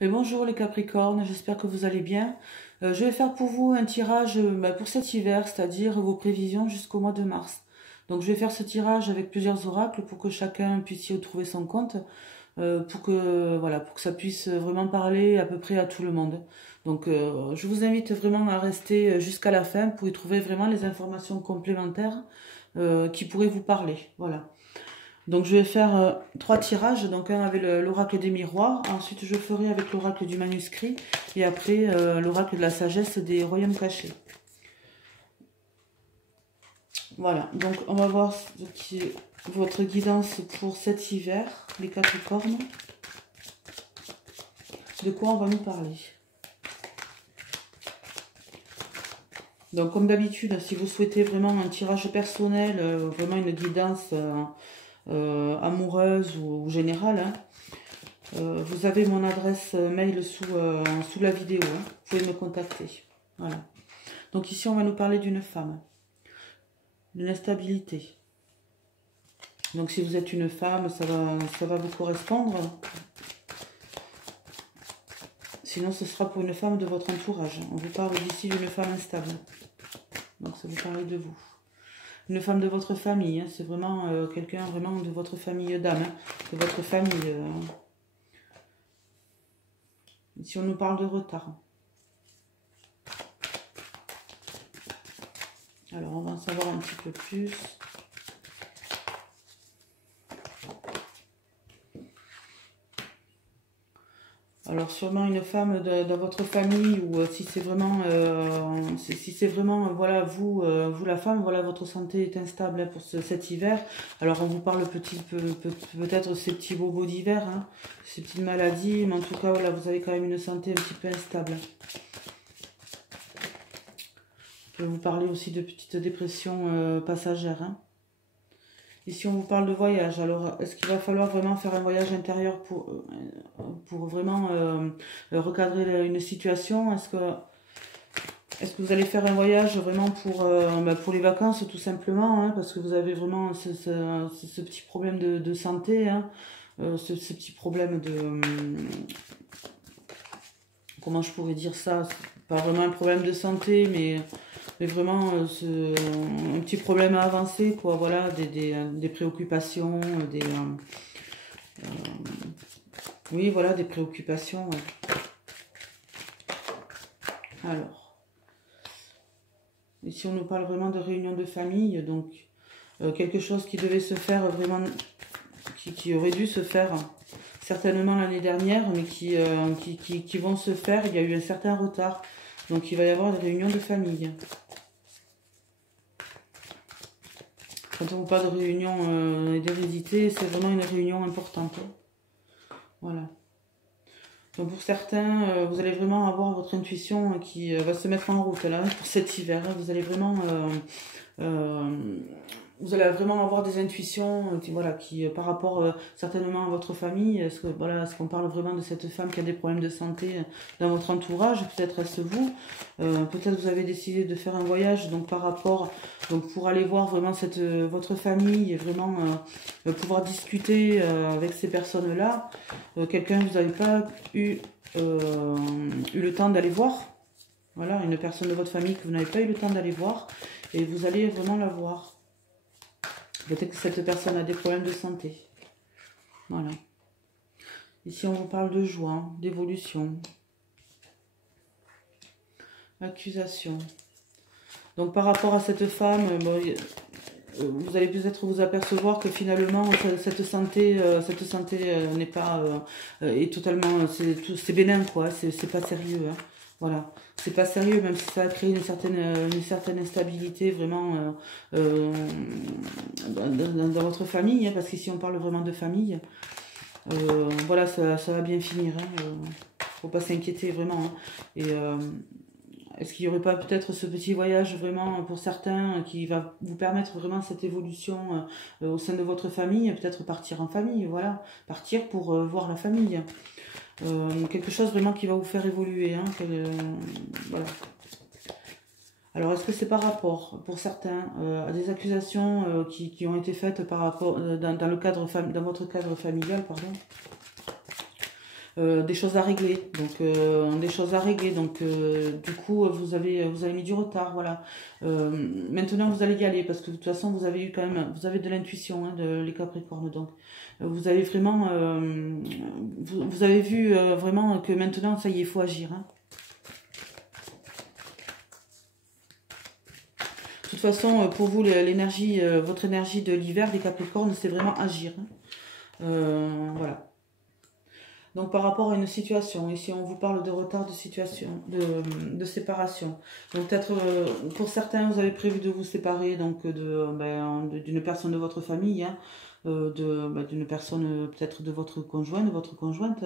Et bonjour les Capricornes, j'espère que vous allez bien. Je vais faire pour vous un tirage pour cet hiver, c'est-à-dire vos prévisions jusqu'au mois de mars. Donc je vais faire ce tirage avec plusieurs oracles pour que chacun puisse y retrouver son compte, pour que ça puisse vraiment parler à peu près à tout le monde. Donc je vous invite vraiment à rester jusqu'à la fin pour y trouver vraiment les informations complémentaires qui pourraient vous parler. Voilà. Donc je vais faire trois tirages, donc un avec l'oracle des miroirs, ensuite je ferai avec l'oracle du manuscrit, et après l'oracle de la sagesse des royaumes cachés. Voilà, donc on va voir ce qui est votre guidance pour cet hiver, les Capricornes. De quoi on va nous parler? Donc comme d'habitude, si vous souhaitez vraiment un tirage personnel, vraiment une guidance amoureuse ou générale, hein, vous avez mon adresse mail sous la vidéo, hein. Vous pouvez me contacter. Voilà. Donc ici, on va nous parler d'une femme, d'une instabilité. Donc si vous êtes une femme, ça va vous correspondre. Sinon, ce sera pour une femme de votre entourage. On vous parle d'ici d'une femme instable. Donc ça vous parle de vous. Une femme de votre famille, hein. C'est vraiment quelqu'un vraiment de votre famille d'âme, hein, de votre famille. Ici, on nous parle de retard. Alors, on va en savoir un petit peu plus. Alors, sûrement une femme dans votre famille, ou si c'est vraiment, voilà, vous la femme, voilà, votre santé est instable, hein, pour cet hiver. Alors, on vous parle peut-être ces petits bobos d'hiver, hein, ces petites maladies, mais en tout cas, voilà, vous avez quand même une santé un petit peu instable. Je vais vous parler aussi de petites dépressions passagères, hein. Ici, on vous parle de voyage. Alors, est-ce qu'il va falloir vraiment faire un voyage intérieur pour vraiment recadrer une situation? Est-ce que vous allez faire un voyage vraiment pour les vacances, tout simplement, hein, parce que vous avez vraiment ce petit problème de santé, hein, ce petit problème de... comment je pourrais dire ça? Pas vraiment un problème de santé, mais vraiment un petit problème à avancer, quoi. Voilà, des préoccupations, oui, voilà, des préoccupations. Ouais. Alors, ici on nous parle vraiment de réunion de famille, donc quelque chose qui devait se faire vraiment, qui aurait dû se faire certainement l'année dernière, mais qui vont se faire. Il y a eu un certain retard, donc il va y avoir des réunions de famille. Quand on parle de réunion d'hérédité, c'est vraiment une réunion importante. Voilà. Donc pour certains, vous allez vraiment avoir votre intuition qui va se mettre en route là pour cet hiver. Vous allez vraiment, vous allez vraiment avoir des intuitions qui par rapport certainement à votre famille. Est-ce qu'on parle vraiment de cette femme qui a des problèmes de santé dans votre entourage? Peut-être est-ce vous. Peut-être vous avez décidé de faire un voyage donc par rapport pour aller voir vraiment votre famille et vraiment pouvoir discuter avec ces personnes-là. Quelqu'un que vous n'avez pas eu le temps d'aller voir. Voilà, une personne de votre famille que vous n'avez pas eu le temps d'aller voir et vous allez vraiment la voir. Peut-être que cette personne a des problèmes de santé. Voilà. Ici, on vous parle de joie, d'évolution. Accusation. Donc, par rapport à cette femme, vous allez peut-être vous apercevoir que finalement, cette santé n'est pas... est totalement... C'est bénin, quoi. C'est pas sérieux, hein. Voilà, c'est pas sérieux, même si ça a créé une certaine instabilité vraiment dans votre famille, hein, parce qu'ici on parle vraiment de famille. Voilà, ça va bien finir, hein, faut pas s'inquiéter vraiment, hein. Et est-ce qu'il n'y aurait pas peut-être ce petit voyage vraiment pour certains qui va vous permettre vraiment cette évolution au sein de votre famille, peut-être partir en famille, voilà, partir pour voir la famille. Quelque chose vraiment qui va vous faire évoluer, hein, voilà. Alors est-ce que c'est par rapport pour certains à des accusations qui ont été faites par rapport dans votre cadre familial, pardon. des choses à régler. Donc, des choses à régler. Donc, du coup, vous avez mis du retard, voilà. Maintenant, vous allez y aller parce que de toute façon, vous avez eu quand même, vous avez de l'intuition, hein, les Capricornes. Donc, vous avez vraiment, vous avez vu vraiment que maintenant, ça y est, il faut agir. Hein. De toute façon, pour vous, l'énergie, votre énergie de l'hiver, les Capricornes, c'est vraiment agir. Hein. Voilà. Donc par rapport à une situation, ici on vous parle de retard de situation, de séparation. Donc peut-être pour certains vous avez prévu de vous séparer donc d'une personne de votre famille, hein, d'une personne peut-être de votre conjoint, de votre conjointe.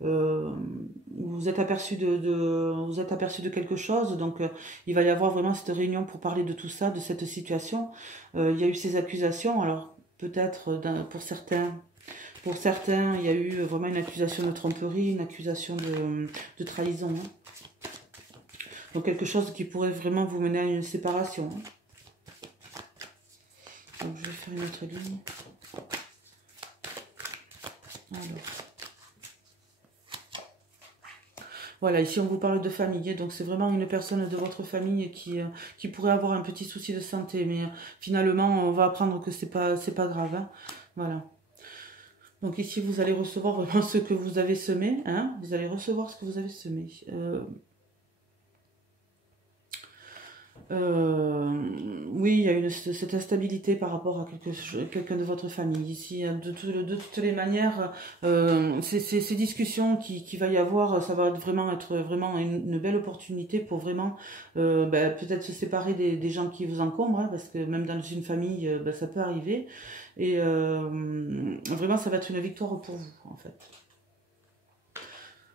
Vous êtes aperçu vous êtes aperçu de quelque chose, donc il va y avoir vraiment cette réunion pour parler de tout ça, de cette situation. Il y a eu ces accusations, alors peut-être pour certains, il y a eu vraiment une accusation de tromperie, une accusation de trahison. Hein. Donc quelque chose qui pourrait vraiment vous mener à une séparation. Hein. Donc je vais faire une autre ligne. Alors. Voilà, ici on vous parle de famille, donc c'est vraiment une personne de votre famille qui pourrait avoir un petit souci de santé, mais finalement on va apprendre que c'est pas grave. Hein. Voilà. Donc ici, vous allez recevoir vraiment ce que vous avez semé. Hein, vous allez recevoir ce que vous avez semé. Oui, il y a cette instabilité par rapport à quelqu'un de votre famille. Ici, de toutes les manières, ces discussions qui va y avoir, ça va vraiment être vraiment une belle opportunité pour vraiment peut-être se séparer des gens qui vous encombrent, hein, parce que même dans une famille, ça peut arriver. Et vraiment, ça va être une victoire pour vous, en fait.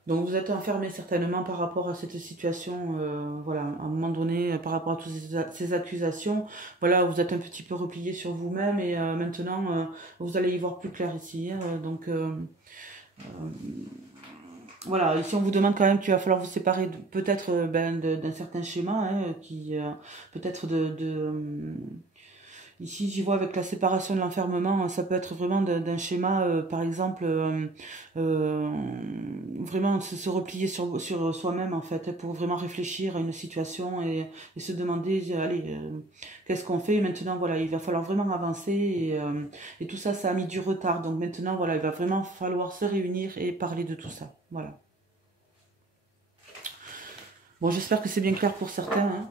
Donc vous êtes enfermé certainement par rapport à cette situation, voilà, à un moment donné, par rapport à toutes ces accusations, voilà, vous êtes un petit peu replié sur vous-même et maintenant, vous allez y voir plus clair ici. Hein, donc, voilà, ici on vous demande quand même qu'il va falloir vous séparer peut-être d'un certain schéma, hein, qui peut-être ici, j'y vois avec la séparation de l'enfermement, ça peut être vraiment d'un schéma, par exemple, vraiment se replier sur soi-même, en fait, pour vraiment réfléchir à une situation et se demander, allez, qu'est-ce qu'on fait maintenant, voilà, il va falloir vraiment avancer et tout ça, ça a mis du retard. Donc maintenant, voilà, il va vraiment falloir se réunir et parler de tout ça. Voilà. Bon, j'espère que c'est bien clair pour certains, hein.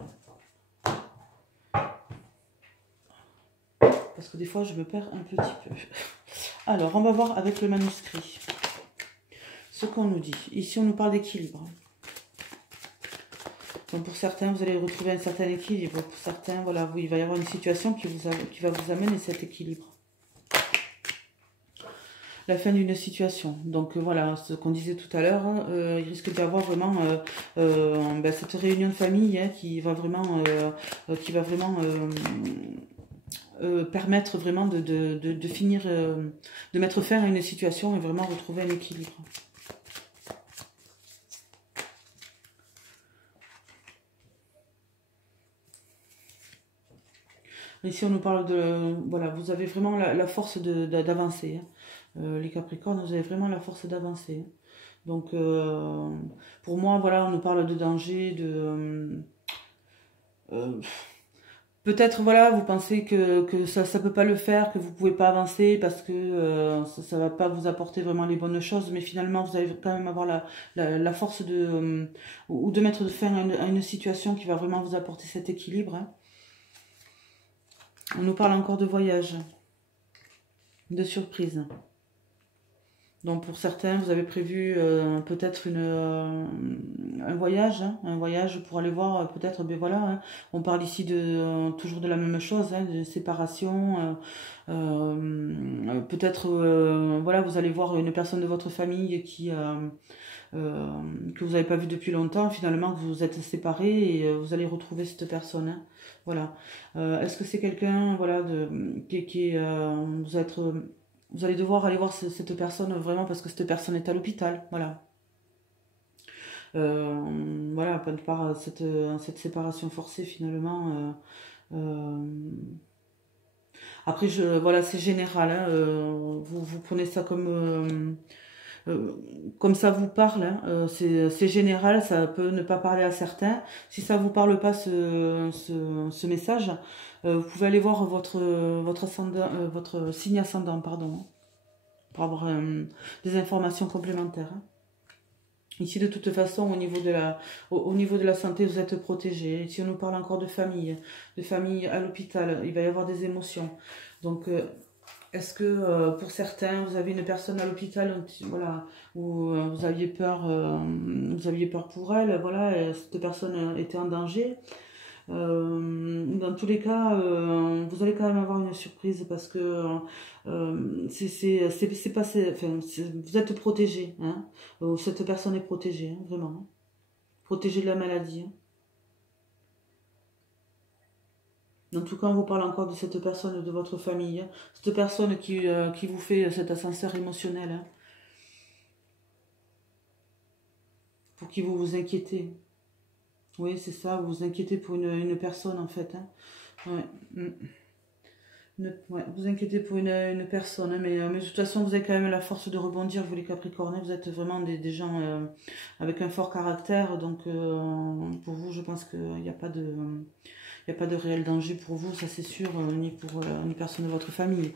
Parce que des fois, je me perds un petit peu. Alors, on va voir avec le manuscrit ce qu'on nous dit. Ici, on nous parle d'équilibre. Donc, pour certains, vous allez retrouver un certain équilibre. Pour certains, voilà, il va y avoir une situation qui va vous amener cet équilibre. La fin d'une situation. Donc, voilà, ce qu'on disait tout à l'heure, hein, il risque d'y avoir vraiment cette réunion de famille, hein, qui va vraiment permettre vraiment de finir, de mettre fin à une situation et vraiment retrouver un équilibre. Ici, on nous parle de... Voilà, vous avez vraiment la force d'avancer. Hein. Les Capricornes, vous avez vraiment la force d'avancer. Hein. Donc, pour moi, voilà, on nous parle de danger, peut-être, voilà, vous pensez que ça ne peut pas le faire, que vous ne pouvez pas avancer parce que ça ne va pas vous apporter vraiment les bonnes choses, mais finalement, vous allez quand même avoir la force ou de mettre fin à une situation qui va vraiment vous apporter cet équilibre. Hein. On nous parle encore de voyage, de surprise. Donc pour certains, vous avez prévu peut-être un voyage, hein, un voyage pour aller voir peut-être, ben voilà, hein, on parle ici toujours de la même chose, hein, de séparation, peut-être, voilà, vous allez voir une personne de votre famille que vous n'avez pas vu depuis longtemps, finalement que vous vous êtes séparés et vous allez retrouver cette personne, hein, voilà. Est-ce que c'est quelqu'un, voilà, vous allez devoir aller voir cette personne vraiment parce que cette personne est à l'hôpital, voilà. Voilà, par cette séparation forcée finalement. Après, voilà, c'est général. Hein, vous prenez ça comme ça vous parle, hein, c'est général, ça peut ne pas parler à certains. Si ça vous parle pas ce message, vous pouvez aller voir votre ascendant, votre signe ascendant, pardon, hein, pour avoir des informations complémentaires. Hein. Ici, de toute façon, au niveau de la santé, vous êtes protégé. Si on nous parle encore de famille à l'hôpital, il va y avoir des émotions. Donc, est-ce que pour certains, vous avez une personne à l'hôpital, voilà, où vous aviez peur pour elle, voilà, et cette personne était en danger. Dans tous les cas, vous allez quand même avoir une surprise parce que c'est pas, enfin, vous êtes protégé, hein, cette personne est protégée, hein, vraiment, hein, protégée de la maladie. Hein. En tout cas, on vous parle encore de cette personne de votre famille, hein, cette personne qui vous fait cet ascenseur émotionnel, hein, pour qui vous vous inquiétez. Oui, c'est ça, vous vous inquiétez pour une personne en fait. Hein. Ouais. Ouais, vous inquiétez pour une personne, hein, mais de toute façon, vous avez quand même la force de rebondir, vous les Capricornes, vous êtes vraiment des gens avec un fort caractère, donc pour vous, je pense qu'il n'y a pas de réel danger pour vous, ça c'est sûr, ni pour ni personne de votre famille.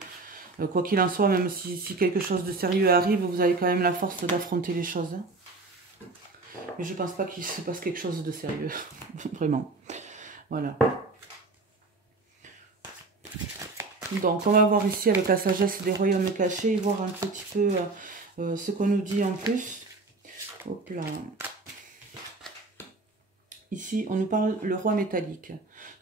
Quoi qu'il en soit, même si quelque chose de sérieux arrive, vous avez quand même la force d'affronter les choses. Hein. Mais je pense pas qu'il se passe quelque chose de sérieux, vraiment. Voilà. Donc, on va voir ici avec la sagesse des royaumes cachés, voir un petit peu ce qu'on nous dit en plus. Hop là. Ici, on nous parle le roi métallique.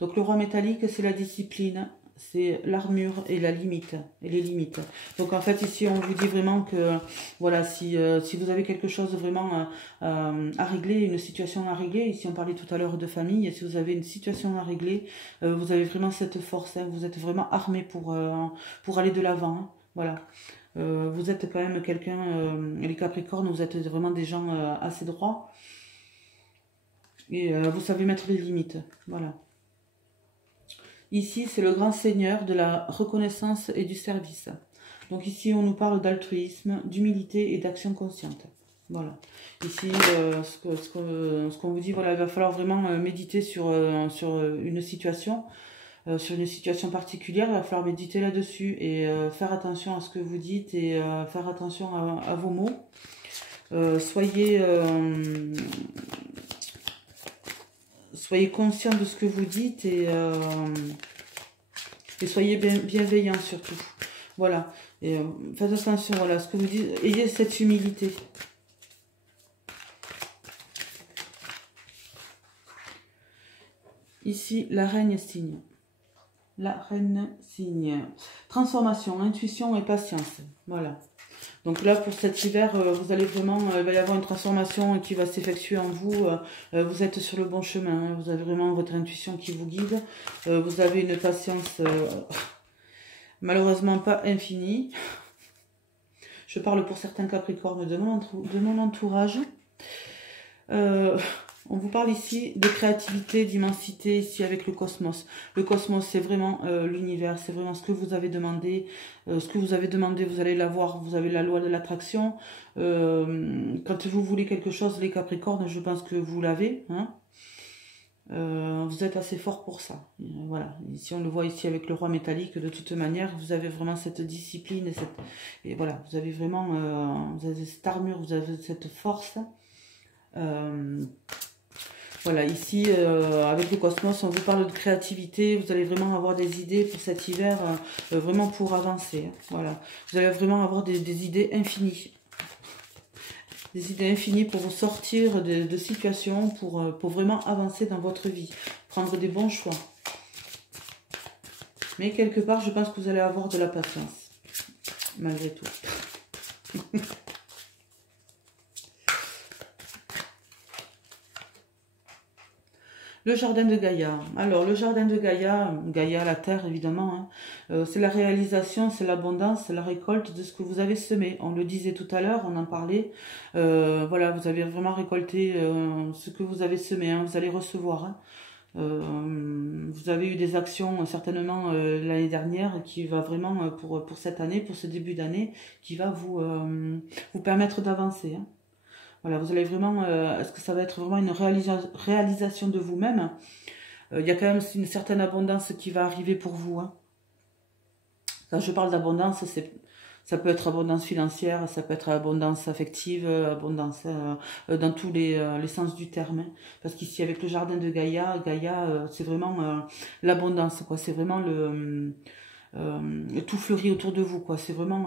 Donc, le roi métallique, c'est la discipline, c'est l'armure et la limite, et les limites. Donc, en fait, ici, on vous dit vraiment que, voilà, si vous avez quelque chose vraiment à régler, une situation à régler, ici, on parlait tout à l'heure de famille, et si vous avez une situation à régler, vous avez vraiment cette force, hein, vous êtes vraiment armé pour aller de l'avant, hein, voilà. Vous êtes quand même quelqu'un, les Capricornes, vous êtes vraiment des gens assez droits, et vous savez mettre les limites, voilà. Ici, c'est le grand seigneur de la reconnaissance et du service. Donc ici, on nous parle d'altruisme, d'humilité et d'action consciente. Voilà. Ici, ce qu'on vous dit, voilà, il va falloir vraiment méditer sur une situation particulière. Il va falloir méditer là-dessus et faire attention à ce que vous dites et faire attention à vos mots. Soyez conscient de ce que vous dites et soyez bienveillant surtout. Voilà. Et faites attention, voilà, ce que vous dites. Ayez cette humilité. Ici, la reine signe. La reine signe. Transformation, intuition et patience. Voilà. Donc là, pour cet hiver, vous allez vraiment, il va y avoir une transformation qui va s'effectuer en vous. Vous êtes sur le bon chemin. Hein, vous avez vraiment votre intuition qui vous guide. Vous avez une patience malheureusement pas infinie. Je parle pour certains Capricornes de mon entourage. On vous parle ici de créativité, d'immensité, ici avec le cosmos. Le cosmos, c'est vraiment l'univers, c'est vraiment ce que vous avez demandé. Ce que vous avez demandé, vous allez l'avoir, vous avez la loi de l'attraction. Quand vous voulez quelque chose, les Capricornes, je pense que vous l'avez. Hein. Vous êtes assez fort pour ça. Voilà. Ici, on le voit ici avec le roi métallique, de toute manière, vous avez vraiment cette discipline. Et voilà, vous avez vraiment vous avez cette armure, vous avez cette force. Voilà, ici, avec le cosmos, on vous parle de créativité. Vous allez vraiment avoir des idées pour cet hiver, vraiment pour avancer. Hein, voilà, vous allez vraiment avoir des idées infinies. Des idées infinies pour vous sortir de situations, pour vraiment avancer dans votre vie. Prendre des bons choix. Mais quelque part, je pense que vous allez avoir de la patience. Malgré tout. Le jardin de Gaïa. Alors, le jardin de Gaïa, Gaïa, la terre, évidemment, hein, c'est la réalisation, c'est l'abondance, c'est la récolte de ce que vous avez semé. On le disait tout à l'heure, on en parlait. Voilà, vous avez vraiment récolté ce que vous avez semé, hein, vous allez recevoir. Hein. Vous avez eu des actions certainement l'année dernière qui va vraiment pour cette année, pour ce début d'année, qui va vous permettre d'avancer. Hein. Voilà, vous allez vraiment, est-ce que ça va être vraiment une réalisation de vous-même? Il y a quand même une certaine abondance qui va arriver pour vous. Hein. Quand je parle d'abondance, ça peut être abondance financière, ça peut être abondance affective, abondance dans tous les sens du terme. Hein. Parce qu'ici, avec le jardin de Gaïa, c'est vraiment l'abondance, quoi. C'est vraiment tout fleuri autour de vous, quoi. C'est vraiment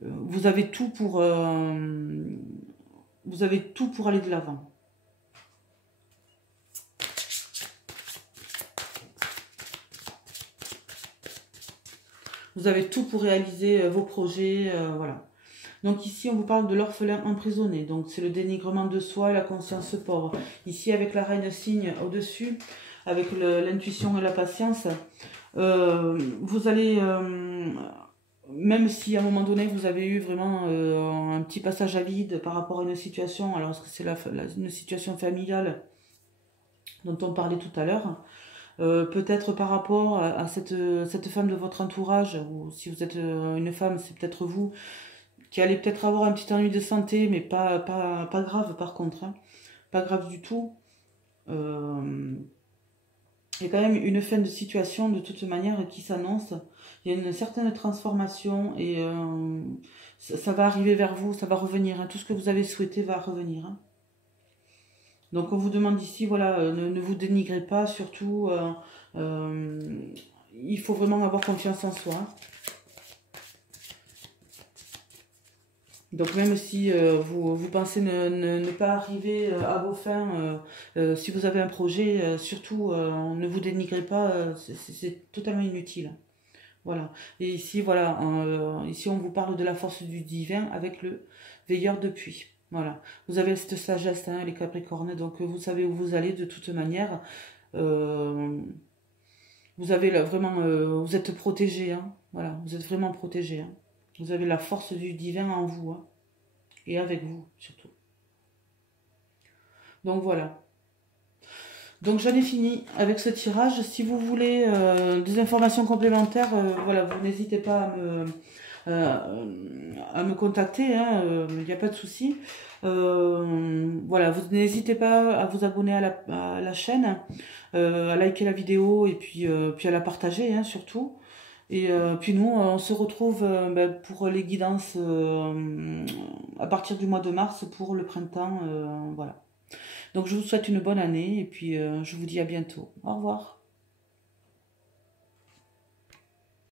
vous avez tout pour aller de l'avant. Vous avez tout pour réaliser vos projets, voilà. Donc ici, on vous parle de l'orphelin emprisonné. Donc c'est le dénigrement de soi et la conscience pauvre. Ici, avec la reine cygne au-dessus, avec l'intuition et la patience, vous allez, même si à un moment donné, vous avez eu vraiment un petit passage à vide par rapport à une situation, alors est-ce que c'est une situation familiale dont on parlait tout à l'heure, peut-être par rapport à cette femme de votre entourage, ou si vous êtes une femme, c'est peut-être vous, qui allez peut-être avoir un petit ennui de santé, mais pas grave par contre, hein, pas grave du tout. Il y a quand même une fin de situation de toute manière qui s'annonce. Il y a une certaine transformation et ça va arriver vers vous, ça va revenir. Hein, tout ce que vous avez souhaité va revenir. Hein. Donc on vous demande ici, voilà, ne vous dénigrez pas, surtout, il faut vraiment avoir confiance en soi. Donc même si vous pensez ne pas arriver à vos fins, si vous avez un projet, surtout ne vous dénigrez pas, c'est totalement inutile. Voilà. Et ici, voilà, ici on vous parle de la force du divin avec le veilleur de puits. Voilà. Vous avez cette sagesse, hein, les Capricornes, donc vous savez où vous allez de toute manière. Vous avez là, vraiment, vous êtes protégé, hein. Voilà, vous êtes vraiment protégé. Hein. Vous avez la force du divin en vous, hein, et avec vous surtout. Donc voilà. Donc j'en ai fini avec ce tirage. Si vous voulez des informations complémentaires, voilà, vous n'hésitez pas à me contacter, hein, il n'y a pas de souci. Voilà, vous n'hésitez pas à vous abonner à la chaîne, à liker la vidéo et puis à la partager, hein, surtout. Et puis nous, on se retrouve pour les guidances à partir du mois de mars pour le printemps, voilà. Donc je vous souhaite une bonne année et puis je vous dis à bientôt. Au revoir.